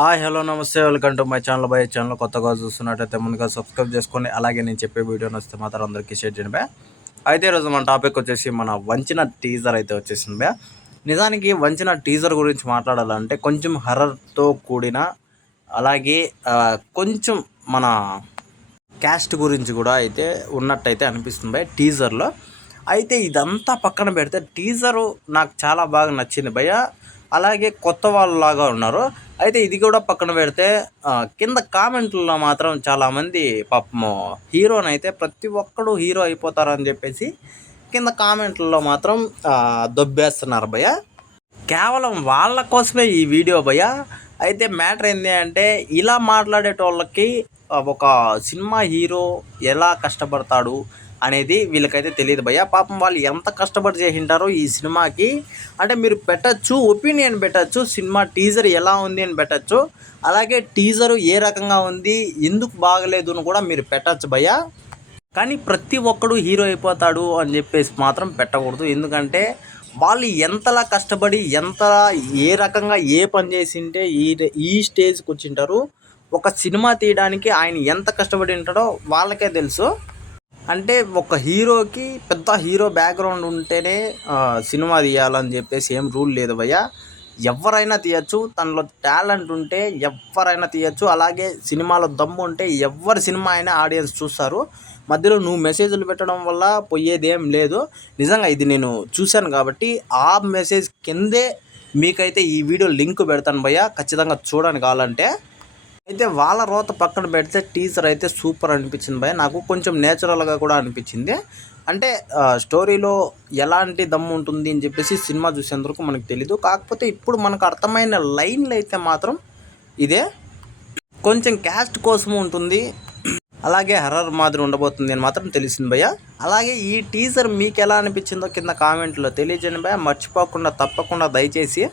Hi hello నమస్తే welcome to my channel. By channel కొత్తగా చూస్తున్నట్టయితే ముందుగా సబ్స్క్రైబ్ చేసుకోండి. అలాగే నేను చెప్పే వీడియో నచ్చితే మాత్రం అందరికీ షేర్ చేయండి బే. అయితే ఈరోజు మన టాపిక్ వచ్చేసి మన వంచిన టీజర్ అయితే వచ్చేసింది బే. నిజానికి వంచిన టీజర్ గురించి మాట్లాడాలంటే కొంచెం హర్రర్తో కూడిన అలాగే కొంచెం మన క్యాస్ట్ గురించి కూడా అయితే ఉన్నట్టయితే అనిపిస్తుంది బై టీజర్లో. అయితే ఇదంతా పక్కన పెడితే టీజరు నాకు చాలా బాగా నచ్చింది భయ్య. అలాగే కొత్త వాళ్ళలాగా ఉన్నారు. అయితే ఇది కూడా పక్కన పెడితే కింద కామెంట్లలో మాత్రం చాలామంది పాపము హీరోనైతే ప్రతి ఒక్కడు హీరో అయిపోతారని చెప్పేసి కింద కామెంట్లలో మాత్రం దొబ్బేస్తున్నారు భయ్య. కేవలం వాళ్ళ కోసమే ఈ వీడియో భయ్య. అయితే మ్యాటర్ ఏంటి అంటే ఇలా మాట్లాడేటోళ్ళకి ఒక సినిమా హీరో ఎలా కష్టపడతాడు అనేది వీళ్ళకైతే తెలియదు భయ్య. పాపం వాళ్ళు ఎంత కష్టపడి చేసింటారో ఈ సినిమాకి. అంటే మీరు పెట్టచ్చు, ఒపీనియన్ పెట్టచ్చు, సినిమా టీజర్ ఎలా ఉంది అని పెట్టచ్చు. అలాగే టీజరు ఏ రకంగా ఉంది, ఎందుకు బాగలేదు అని కూడా మీరు పెట్టచ్చు భయ్య. కానీ ప్రతి ఒక్కడు హీరో అయిపోతాడు అని చెప్పేసి మాత్రం పెట్టకూడదు. ఎందుకంటే వాళ్ళు ఎంతలా కష్టపడి ఏ రకంగా ఏ పని చేసింటే ఈ స్టేజ్కి వచ్చింటారు. ఒక సినిమా తీయడానికి ఆయన ఎంత కష్టపడి ఉంటాడో వాళ్ళకే తెలుసు. అంటే ఒక హీరోకి పెద్ద హీరో బ్యాక్గ్రౌండ్ ఉంటేనే సినిమా తీయాలని చెప్పేసి ఏం రూల్ లేదు భయ్య. ఎవరైనా తీయచ్చు, తనలో టాలెంట్ ఉంటే ఎవరైనా తీయచ్చు. అలాగే సినిమాలో దమ్ము ఉంటే ఎవరి సినిమా అయినా ఆడియన్స్ చూస్తారు. మధ్యలో నువ్వు మెసేజ్లు పెట్టడం వల్ల పోయేదేం లేదు. నిజంగా ఇది నేను చూశాను కాబట్టి ఆ మెసేజ్ కిందే మీకైతే ఈ వీడియో లింక్ పెడతాను భయ్య, ఖచ్చితంగా చూడండి కావాలంటే. అయితే వాళ్ళ రోత పక్కన పెడితే టీజర్ అయితే సూపర్ అనిపించింది భయ్య. నాకు కొంచెం నేచురల్గా కూడా అనిపించింది. అంటే స్టోరీలో ఎలాంటి దమ్ము ఉంటుంది అని చెప్పేసి సినిమా చూసేందుకు మనకు తెలీదు. కాకపోతే ఇప్పుడు మనకు అర్థమైన లైన్లు అయితే మాత్రం ఇదే. కొంచెం క్యాస్ట్ కోసం ఉంటుంది, అలాగే హర్రర్ మాదిరి ఉండబోతుంది అని మాత్రం తెలిసింది భయ్య. అలాగే ఈ టీజర్ మీకు ఎలా అనిపించిందో కింద కామెంట్లో తెలియజేయండి భయ్య. మర్చిపోకుండా తప్పకుండా దయచేసి